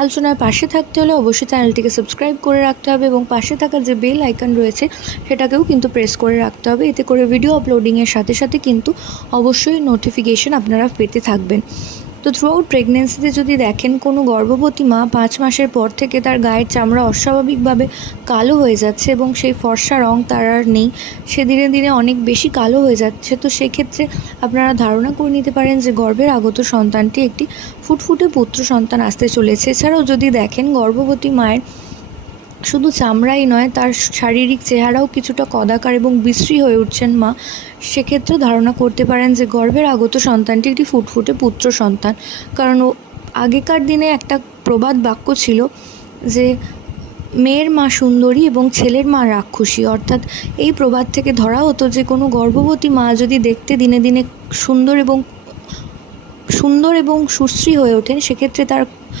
আলোচনার পাশে থাকতে হলে অবশ্যই চ্যানেলটিকে সাবস্ক্রাইব করে রাখতে হবে এবং পাশে থাকা যে বেল আইকন রয়েছে সেটাকেও কিন্তু প্রেস করে রাখতে হবে। এতে করে ভিডিও আপলোডিংয়ের সাথে সাথে কিন্তু অবশ্যই নোটিফিকেশন আপনারা পেতে থাকবেন। তো থ্রু আউট প্রেগনেন্সিতে যদি দেখেন কোনো গর্ভবতী মা 5 মাসের পর থেকে তার গায়ের চামড়া অস্বাভাবিকভাবে কালো হয়ে যাচ্ছে এবং সেই ফর্সা রং তার আর নেই, সে ধীরে ধীরে অনেক বেশি কালো হয়ে যাচ্ছে, তো সেক্ষেত্রে আপনারা ধারণা করে নিতে পারেন যে গর্ভের আগত সন্তানটি একটি ফুটফুটে পুত্র সন্তান আসতে চলেছে। এছাড়াও যদি দেখেন গর্ভবতী মায়ের শুধু চামড়াই নয়, তার শারীরিক চেহারাও কিছুটা কদাকার এবং বিশ্রী হয়ে উঠছেন মা, সেক্ষেত্রে ধারণা করতে পারেন যে গর্ভের আগত সন্তানটি একটি ফুটফুটে পুত্র সন্তান। কারণ আগেকার দিনে একটা প্রবাদ বাক্য ছিল যে মেয়ের মা সুন্দরী এবং ছেলের মা রাক্ষসী, অর্থাৎ এই প্রবাদ থেকে ধরা হতো যে কোনো গর্ভবতী মা যদি দেখতে দিনে দিনে সুন্দর এবং সুশ্রী হয়ে ওঠেন, সেক্ষেত্রে তার